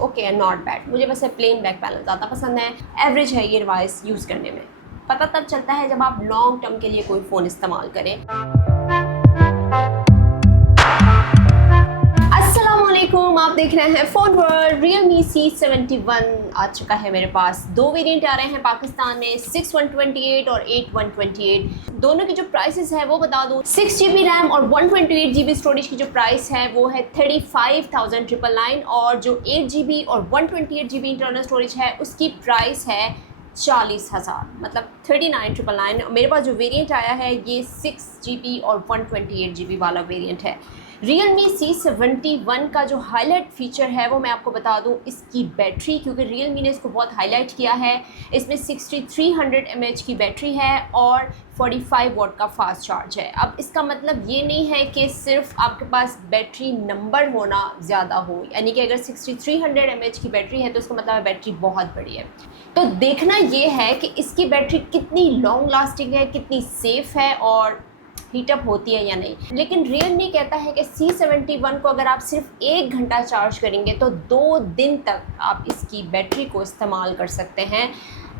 Okay, not bad. मुझे वैसे plane back panel ज़्यादा पसंद है, एवरेज है ये डिवाइस यूज़ करने में। पता तब चलता है जब आप लॉन्ग टर्म के लिए कोई फ़ोन इस्तेमाल करें। अस्सलामुअलैकुम, आप देख रहे हैं फ़ोन वर्ल्ड। Realme C71 आ चुका है मेरे पास। दो वेरिएंट आ रहे हैं पाकिस्तान में, 6128 और 8128। दोनों की जो प्राइसेस है वो बता दूं। 6GB रैम और 128GB स्टोरेज की जो प्राइस है वो है 35,999 और जो 8GB और 128GB इंटरनल स्टोरेज है उसकी प्राइस है 40,000, मतलब 39,999। मेरे पास जो वेरिएंट आया है ये 6GB और 128GB वाला वेरिएंट है। Realme C71 का जो हाईलाइट फीचर है वो मैं आपको बता दूं, इसकी बैटरी, क्योंकि Realme ने इसको बहुत हाईलाइट किया है। इसमें 6300 mAh की बैटरी है और 45 वाट का फास्ट चार्ज है। अब इसका मतलब ये नहीं है कि सिर्फ आपके पास बैटरी नंबर होना ज़्यादा हो, यानी कि अगर 6300 mAh की बैटरी है तो इसका मतलब बैटरी बहुत बड़ी है। तो देखना ये है कि इसकी बैटरी कितनी लॉन्ग लास्टिंग है, कितनी सेफ़ है और हीटअप होती है या नहीं। लेकिन Realme कहता है कि C71 को अगर आप सिर्फ 1 घंटा चार्ज करेंगे तो 2 दिन तक आप इसकी बैटरी को इस्तेमाल कर सकते हैं।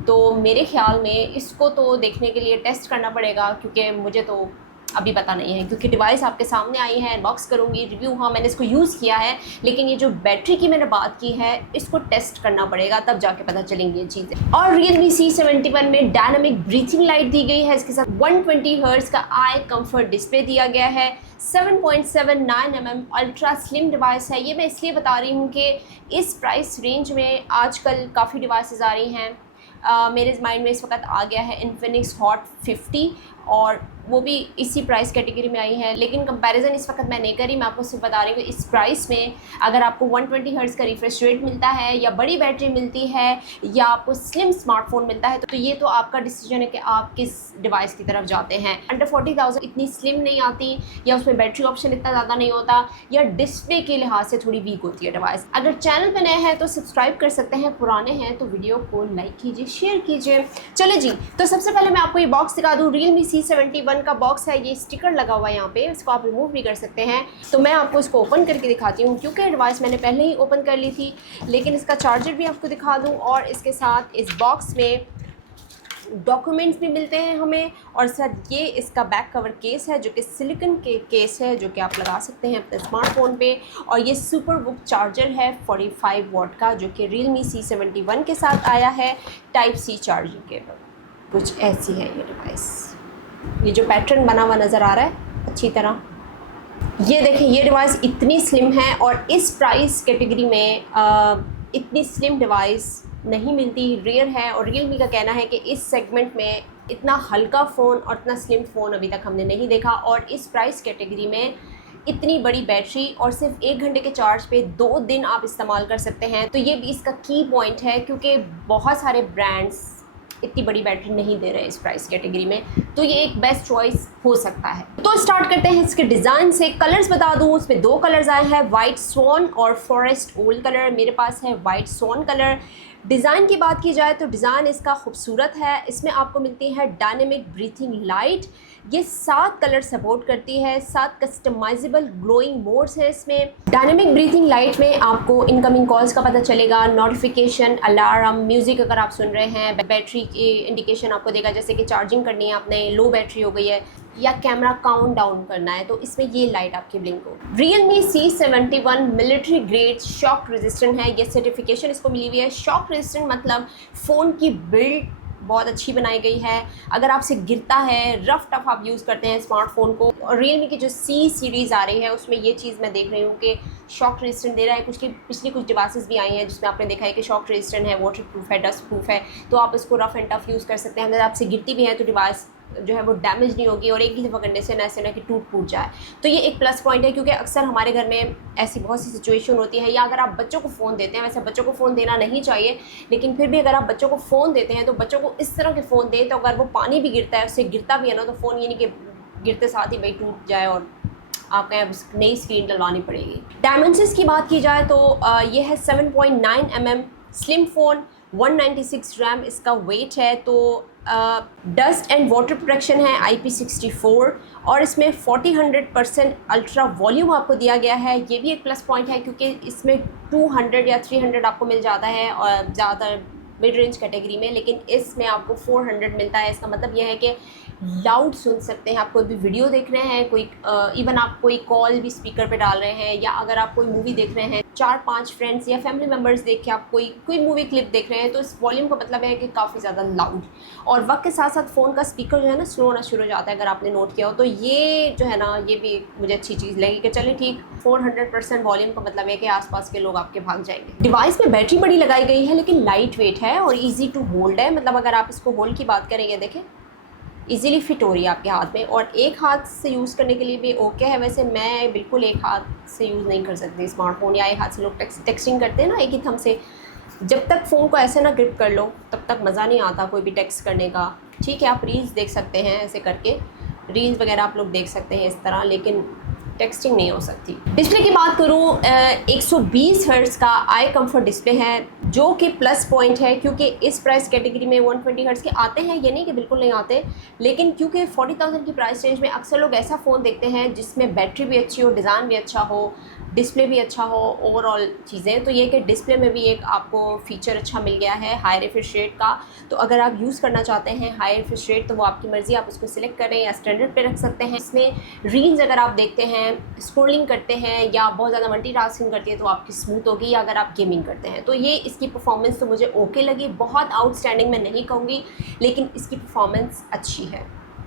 तो मेरे ख़्याल में इसको तो देखने के लिए टेस्ट करना पड़ेगा, क्योंकि मुझे तो अभी पता नहीं है, क्योंकि डिवाइस आपके सामने आई है, अनबॉक्स करूँगी, रिव्यू, हाँ मैंने इसको यूज़ किया है, लेकिन ये जो बैटरी की मैंने बात की है इसको टेस्ट करना पड़ेगा, तब जाके पता चलेंगी ये चीज़ें। और Realme C71 में डायनामिक ब्रीथिंग लाइट दी गई है, इसके साथ 120 हर्ट्ज़ का आई कंफर्ट डिस्प्ले दिया गया है। 7.79 mm अल्ट्रा स्लिम डिवाइस है। ये मैं इसलिए बता रही हूँ कि इस प्राइस रेंज में आजकल काफ़ी डिवाइसेस आ रही हैं। मेरे माइंड में इस वक्त आ गया है Infinix Hot 50 और वो भी इसी प्राइस कैटेगरी में आई है, लेकिन कंपैरिजन इस वक्त मैं नहीं करी, मैं आपको सिर्फ बता रही हूँ इस प्राइस में अगर आपको 120 हर्ट्ज़ का रिफ्रेश रेट मिलता है या बड़ी बैटरी मिलती है या आपको स्लिम स्मार्टफोन मिलता है तो ये तो आपका डिसीजन है कि आप किस डिवाइस की तरफ जाते हैं। अंडर 40,000 इतनी स्लिम नहीं आती, या उसमें बैटरी ऑप्शन इतना ज़्यादा नहीं होता, या डिस्प्ले के लिहाज से थोड़ी वीक होती है डिवाइस। अगर चैनल पर नए हैं तो सब्सक्राइब कर सकते हैं, पुराने हैं तो वीडियो को लाइक कीजिए, शेयर कीजिए। चले जी, तो सबसे पहले मैं आपको ये बॉक्स दिखा दूँ। Realme C71 का बॉक्स है, ये स्टिकर लगा हुआ है यहाँ पे, इसको आप रिमूव भी कर सकते हैं। तो मैं आपको इसको ओपन करके दिखाती हूँ, क्योंकि डिवाइस मैंने पहले ही ओपन कर ली थी, लेकिन इसका चार्जर भी आपको दिखा दूँ। और इसके साथ इस बॉक्स में डॉक्यूमेंट्स भी मिलते हैं हमें, और साथ ये इसका बैक कवर केस है जो कि सिलिकॉन के केस है, जो कि आप लगा सकते हैं अपने स्मार्टफोन पे। और ये सुपर बुक चार्जर है 45 वाट का, जो कि Realme C71 के साथ आया है, टाइप सी चार्जिंग केबल। कुछ ऐसी है ये डिवाइस। ये जो पैटर्न बना हुआ नज़र आ रहा है अच्छी तरह, ये देखें, ये डिवाइस इतनी स्लिम है और इस प्राइस कैटेगरी में इतनी स्लिम डिवाइस नहीं मिलती, रेयर है। और Realme का कहना है कि इस सेगमेंट में इतना हल्का फ़ोन और इतना स्लिम फ़ोन अभी तक हमने नहीं देखा, और इस प्राइस कैटेगरी में इतनी बड़ी बैटरी और सिर्फ 1 घंटे के चार्ज पे 2 दिन आप इस्तेमाल कर सकते हैं। तो ये भी इसका की पॉइंट है, क्योंकि बहुत सारे ब्रांड्स इतनी बड़ी बैटरी नहीं दे रहे इस प्राइस कैटेगरी में, तो ये एक बेस्ट चॉइस हो सकता है। तो स्टार्ट करते हैं इसके डिज़ाइन से। कलर्स बता दूं, उसमें 2 कलर्स आए हैं, वाइट स्वॉन और फॉरेस्ट ओल्ड कलर। मेरे पास है वाइट स्वॉन कलर। डिज़ाइन की बात की जाए तो डिज़ाइन इसका खूबसूरत है। इसमें आपको मिलती है डायनेमिक ब्रीथिंग लाइट, ये 7 कलर सपोर्ट करती है, 7 कस्टमाइजेबल ग्लोइंग मोड्स है इसमें। डायनेमिक ब्रीथिंग लाइट में आपको इनकमिंग कॉल्स का पता चलेगा, नोटिफिकेशन, अलार्म, म्यूज़िक अगर आप सुन रहे हैं, बैटरी की इंडिकेशन आपको देगा, जैसे कि चार्जिंग करनी है आपने, लो बैटरी हो गई है, या कैमरा काउंट डाउन करना है, तो इसमें ये लाइट आपकी ब्लिंक हो। Realme C71 military grade shock resistant है, ये सर्टिफिकेशन इसको मिली हुई है। शॉक रेजिस्टेंट मतलब फ़ोन की बिल्ड बहुत अच्छी बनाई गई है, अगर आपसे गिरता है, रफ टफ आप यूज़ करते हैं स्मार्टफोन को। और Realme की जो C सीरीज़ आ रही है उसमें ये चीज़ मैं देख रही हूँ कि शॉक रेजिस्टेंट दे रहा है। पिछली कुछ डिवाइसेस भी आई हैं जिसमें आपने देखा है कि शॉक रेजिस्टेंट है, वाटर प्रूफ है, डस्ट प्रूफ है, तो आप इसको रफ एंड टफ यूज़ कर सकते हैं। अगर आपसे गिरती भी है तो डिवाइस जो है वो डैमेज नहीं होगी और एक ही दफ़ा करने से ऐसे ना कि टूट जाए। तो ये एक प्लस पॉइंट है, क्योंकि अक्सर हमारे घर में ऐसी बहुत सी सिचुएशन होती है, या अगर आप बच्चों को फ़ोन देते हैं, वैसे बच्चों को फ़ोन देना नहीं चाहिए, लेकिन फिर भी अगर आप बच्चों को फ़ोन देते हैं तो बच्चों को इस तरह के फ़ोन दें, तो अगर वो पानी भी गिरता है, उससे गिरता भी है ना, तो फ़ोन ये नहीं कि गिरते साथ ही भाई टूट जाए और आपको अब नई स्क्रीन डलवानी पड़ेगी। डायमेंशंस की बात की जाए तो ये है 7.9 mm स्लिम फ़ोन, 196 रैम इसका वेट है। तो डस्ट एंड वाटर प्रोटेक्शन है IP64 और इसमें 40-100% अल्ट्रा वॉल्यूम आपको दिया गया है। ये भी एक प्लस पॉइंट है क्योंकि इसमें 200 या 300 आपको मिल जाता है और ज़्यादातर मिड रेंज कैटेगरी में, लेकिन इसमें आपको 400 मिलता है। इसका मतलब यह है कि लाउड सुन सकते हैं। आप कोई भी वीडियो देख रहे हैं, कोई इवन आप कोई कॉल भी स्पीकर पे डाल रहे हैं, या अगर आप कोई मूवी देख रहे हैं, 4-5 फ्रेंड्स या फैमिली मेम्बर्स देख के आप कोई मूवी क्लिप देख रहे हैं, तो इस वॉल्यूम का मतलब है कि काफ़ी ज़्यादा लाउड। और वक्त के साथ साथ फ़ोन का स्पीकर जो है ना स्लो होना शुरू हो जाता है, अगर आपने नोट किया हो। तो ये जो है ना, ये भी मुझे अच्छी चीज़ लगी कि चलिए ठीक, 400% वॉल्यूम का मतलब है कि आसपास के लोग आपके भाग जाएंगे। डिवाइस में बैटरी बड़ी लगाई गई है लेकिन लाइट वेट है और ईजी टू होल्ड है। मतलब अगर आप इसको होल्ड की बात करें, ये देखें इजीली फिट हो रही है आपके हाथ में, और एक हाथ से यूज़ करने के लिए भी ओके है। वैसे मैं बिल्कुल एक हाथ से यूज़ नहीं कर सकती स्मार्टफोन, या एक हाथ से लोग टेक्सटिंग करते हैं ना एक ही थंब से। जब तक फ़ोन को ऐसे ना ग्रिप कर लो तब तक मज़ा नहीं आता कोई भी टेक्स्ट करने का। ठीक है, आप रील्स देख सकते हैं ऐसे करके, रील्स वगैरह आप लोग देख सकते हैं इस तरह, लेकिन टेक्सटिंग नहीं हो सकती। डिस्प्ले की बात करूँ, 120 हर्ट्ज़ का आई कंफर्ट डिस्प्ले है, जो कि प्लस पॉइंट है क्योंकि इस प्राइस कैटेगरी में 120 हर्ट्ज़ के आते हैं, ये नहीं कि बिल्कुल नहीं आते, लेकिन क्योंकि 40,000 की प्राइस रेंज में अक्सर लोग ऐसा फ़ोन देखते हैं जिसमें बैटरी भी अच्छी हो, डिज़ाइन भी अच्छा हो, डिस्प्ले भी अच्छा हो, ओवरऑल चीज़ें। तो ये कि डिस्प्ले में भी एक आपको फ़ीचर अच्छा मिल गया है हाई रिफ्रेश रेट का। तो अगर आप यूज़ करना चाहते हैं हाई रिफ्रेश रेट, तो वो आपकी मर्ज़ी, आप उसको सिलेक्ट करें या स्टैंडर्ड पे रख सकते हैं। इसमें रील्स अगर आप देखते हैं, स्क्रॉलिंग करते हैं या बहुत ज़्यादा मल्टीटास्किंग करती है तो आपकी स्मूथ होगी, या अगर आप गेमिंग करते हैं। तो ये इसकी परफॉर्मेंस तो मुझे ओके लगी, बहुत आउटस्टैंडिंग मैं नहीं कहूँगी, लेकिन इसकी परफॉर्मेंस अच्छी है।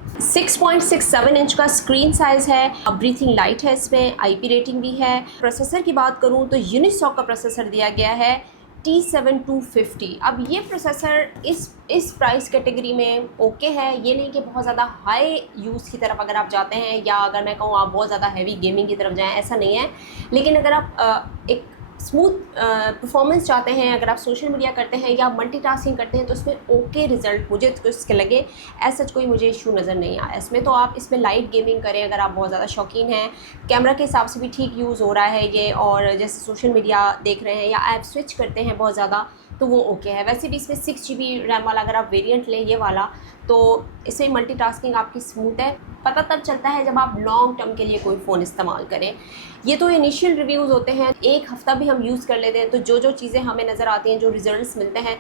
6.67 इंच का स्क्रीन साइज़ है, ब्रीथिंग लाइट है, इसमें IP रेटिंग भी है। प्रोसेसर की बात करूँ तो यूनिसॉक का प्रोसेसर दिया गया है T7250। अब ये प्रोसेसर इस प्राइस कैटेगरी में ओके है, ये नहीं कि बहुत ज़्यादा हाई यूज़ की तरफ अगर आप जाते हैं, या अगर मैं कहूँ आप बहुत ज़्यादा हैवी गेमिंग की तरफ जाएं, ऐसा नहीं है। लेकिन अगर आप एक स्मूथ परफॉर्मेंस चाहते हैं, अगर आप सोशल मीडिया करते हैं या मल्टीटास्किंग करते हैं, तो इसमें ओके रिज़ल्ट मुझे तो इसके लगे। ऐसा कोई मुझे इशू नज़र नहीं आया इसमें। तो आप इसमें लाइट गेमिंग करें अगर आप बहुत ज़्यादा शौकीन हैं, कैमरा के हिसाब से भी ठीक यूज़ हो रहा है ये, और जैसे सोशल मीडिया देख रहे हैं या ऐप स्विच करते हैं बहुत ज़्यादा, तो वो ओके है। वैसे भी इसमें 6GB रैम वाला अगर आप वेरिएंट लें ये वाला, तो इसमें मल्टीटास्किंग आपकी स्मूथ है। पता तब चलता है जब आप लॉन्ग टर्म के लिए कोई फ़ोन इस्तेमाल करें। ये तो इनिशियल रिव्यूज़ होते हैं, एक हफ़्ता भी हम यूज़ कर लेते हैं तो जो चीज़ें हमें नज़र आती हैं, जो रिजल्ट्स मिलते हैं,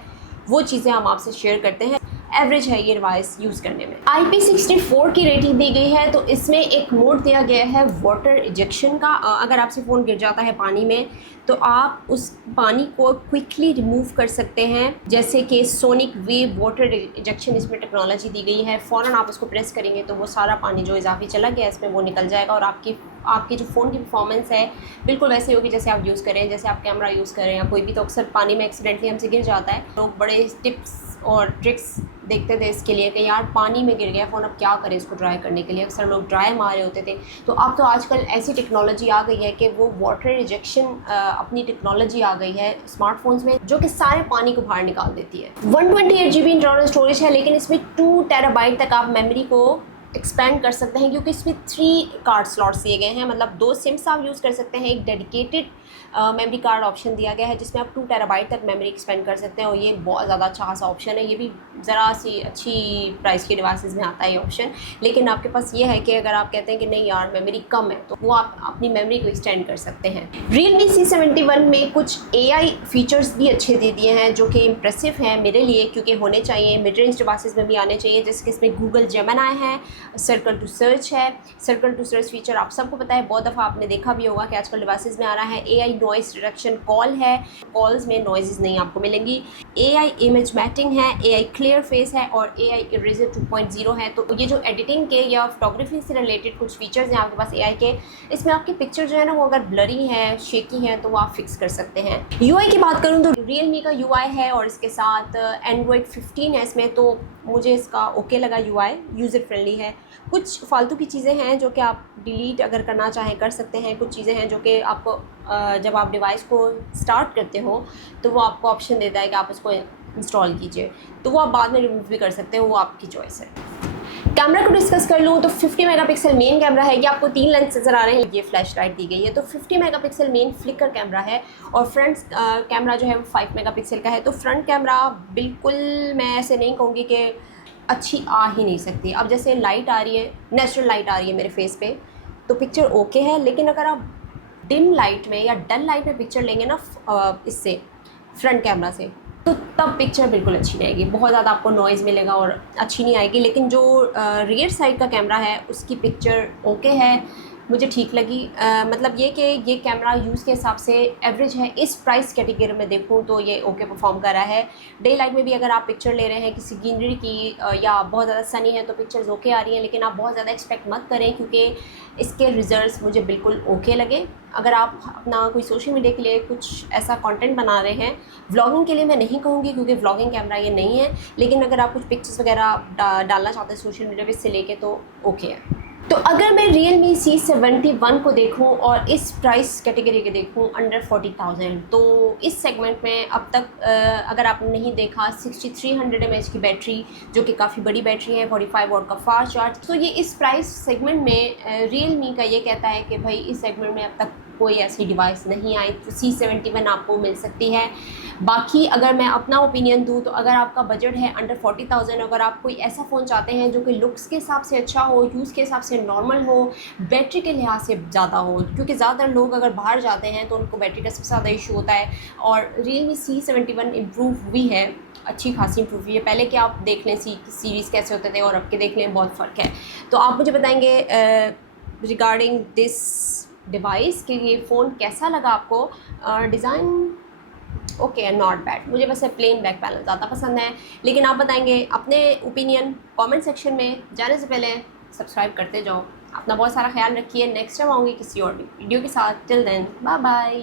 वो चीज़ें हम आपसे शेयर करते हैं। एवरेज है ये डिवाइस यूज़ करने में। IP64 की रेटिंग दी गई है, तो इसमें एक मोड दिया गया है वाटर इजेक्शन का। अगर आपसे फ़ोन गिर जाता है पानी में, तो आप उस पानी को क्विकली रिमूव कर सकते हैं, जैसे कि सोनिक वेव वाटर इजेक्शन इसमें टेक्नोलॉजी दी गई है। फ़ौरन आप उसको प्रेस करेंगे तो वो सारा पानी जो इजाफी चला गया इसमें वो निकल जाएगा, और आपकी जो फ़ोन की परफॉर्मेंस है बिल्कुल वैसे होगी जैसे आप यूज़ करें, जैसे आप कैमरा यूज़ करें या कोई भी। तो अक्सर पानी में एक्सीडेंटली हमसे गिर जाता है, लोग बड़े टिप्स और ट्रिक्स देखते थे इसके लिए कि यार पानी में गिर गया फ़ोन, अब क्या करें इसको ड्राई करने के लिए। अक्सर लोग ड्राई मारे होते थे। तो अब तो आजकल ऐसी टेक्नोलॉजी आ गई है कि वो वाटर रिजेक्शन अपनी टेक्नोलॉजी आ गई है स्मार्टफोन्स में, जो कि सारे पानी को बाहर निकाल देती है। 128GB इंटरनल स्टोरेज है, लेकिन इसमें 2 TB तक आप मेमोरी को एक्सपेंड कर सकते हैं, क्योंकि इसमें 3 कार्ड स्लॉट्स दिए गए हैं। मतलब 2 सिम्स आप यूज़ कर सकते हैं, एक डेडिकेटेड मेमोरी कार्ड ऑप्शन दिया गया है जिसमें आप 2 TB तक मेमोरी एक्सपेंड कर सकते हैं, और ये बहुत ज़्यादा अच्छा खासा ऑप्शन है। ये भी ज़रा सी अच्छी प्राइस के डिवाइसेस में आता है ये ऑप्शन। लेकिन आपके पास ये है कि अगर आप कहते हैं कि नहीं यार मेमोरी कम है, तो वो आप अपनी मेमोरी को एक्सटेंड कर सकते हैं। Realme C71 में कुछ AI फीचर्स भी अच्छे दे दिए हैं जो कि इम्प्रेसिव हैं मेरे लिए, क्योंकि होने चाहिए, मिड रेंज डिवाइसेस में भी आने चाहिए। जैसे कि इसमें गूगल जेमिनी है, सर्कल टू सर्च है। सर्कल टू सर्च फीचर आप सबको पता है, बहुत दफ़ा आपने देखा भी होगा कि आजकल डिवाइसेस में आ रहा है। AI नॉइस रिडक्शन कॉल है, कॉल्स में नॉइजेस नहीं आपको मिलेंगी। AI इमेज मैटिंग है, AI क्लियर फेस है, और AI इरेजर 2.0 है। तो ये जो एडिटिंग के या फोटोग्राफी से रिलेटेड कुछ फीचर्स हैं आपके पास AI के, इसमें आपकी पिक्चर जो है ना वो अगर ब्लरी है, शेकी है, तो वो आप फिक्स कर सकते हैं। UI की बात करूँ तो Realme का UI है, और इसके साथ Android 15 है इसमें, तो मुझे इसका ओके लगा। UI यूज़र फ्रेंडली है। कुछ फालतू की चीज़ें हैं जो कि आप डिलीट अगर करना चाहें कर सकते हैं। कुछ चीज़ें हैं जो कि आपको जब आप डिवाइस को स्टार्ट करते हो तो वो आपको ऑप्शन देता है कि आप उसको इंस्टॉल कीजिए, तो वो आप बाद में रिमूव भी कर सकते हैं, वो आपकी चॉइस है। कैमरा को डिस्कस कर लूँ तो 50 मेगापिक्सल मेन कैमरा है। ये आपको 3 लेंस नज़र आ रहे हैं, ये फ्लैश लाइट दी गई है। तो 50 मेगापिक्सल मेन फ्लिकर कैमरा है और फ्रंट कैमरा जो है वो 5 मेगापिक्सल का है। तो फ्रंट कैमरा बिल्कुल मैं ऐसे नहीं कहूँगी कि अच्छी आ ही नहीं सकती। अब जैसे लाइट आ रही है, नेचुरल लाइट आ रही है मेरे फेस पे, तो पिक्चर ओके है। लेकिन अगर आप डिम लाइट में या डल लाइट में पिक्चर लेंगे ना इससे फ्रंट कैमरा से, तो तब पिक्चर बिल्कुल अच्छी नहीं आएगी, बहुत ज़्यादा आपको नॉइज़ मिलेगा और अच्छी नहीं आएगी। लेकिन जो रियर साइड का कैमरा है उसकी पिक्चर ओके है, मुझे ठीक लगी। मतलब ये कि ये कैमरा यूज़ के हिसाब से एवरेज है। इस प्राइस कैटेगरी में देखूँ तो ये ओके परफॉर्म कर रहा है। डे लाइट में भी अगर आप पिक्चर ले रहे हैं किसी ग्रीनरी की या बहुत ज़्यादा सनी है तो पिक्चर्स ओके आ रही हैं, लेकिन आप बहुत ज़्यादा एक्सपेक्ट मत करें क्योंकि इसके रिजल्ट्स मुझे बिल्कुल ओके लगे। अगर आप अपना कोई सोशल मीडिया के लिए कुछ ऐसा कंटेंट बना रहे हैं, व्लॉगिंग के लिए मैं नहीं कहूँगी क्योंकि व्लॉगिंग कैमरा ये नहीं है, लेकिन अगर आप कुछ पिक्चर्स वगैरह डालना चाहते हैं सोशल मीडिया पे इससे लेके तो ओके है। तो अगर मैं Realme C71 को देखूं और इस प्राइस कैटेगरी के देखूं अंडर 40,000, तो इस सेगमेंट में अब तक अगर आपने नहीं देखा 6300 mAh की बैटरी, जो कि काफ़ी बड़ी बैटरी है, 45 वॉट का फास्ट चार्ज। तो ये इस प्राइस सेगमेंट में Realme का ये कहता है कि भाई इस सेगमेंट में अब तक कोई ऐसी डिवाइस नहीं आई, तो C71 आपको मिल सकती है। बाकी अगर मैं अपना ओपिनियन दूँ तो अगर आपका बजट है अंडर 40,000, अगर आप कोई ऐसा फ़ोन चाहते हैं जो कि लुक्स के हिसाब से अच्छा हो, यूज़ के हिसाब से नॉर्मल हो, बैटरी के लिहाज से ज़्यादा हो, क्योंकि ज़्यादातर लोग अगर बाहर जाते हैं तो उनको बैटरी का सबसे ज़्यादा इशू होता है। और Realme C71 इम्प्रूव हुई है, अच्छी खासी इम्प्रूव हुई है। पहले के आप देख लें सीरीज़ कैसे होते थे और अब के देख लें, बहुत फ़र्क है। तो आप मुझे बताएंगे रिगार्डिंग दिस डिवाइस कि ये फ़ोन कैसा लगा आपको। डिज़ाइन ओके, नॉट बैड, मुझे वैसे प्लेन बैक पैनल ज़्यादा पसंद है। लेकिन आप बताएंगे अपने ओपिनियन कमेंट सेक्शन में। जाने से पहले सब्सक्राइब करते जाओ। अपना बहुत सारा ख्याल रखिए। नेक्स्ट टाइम आऊँगी किसी और वीडियो के साथ। Till then bye bye.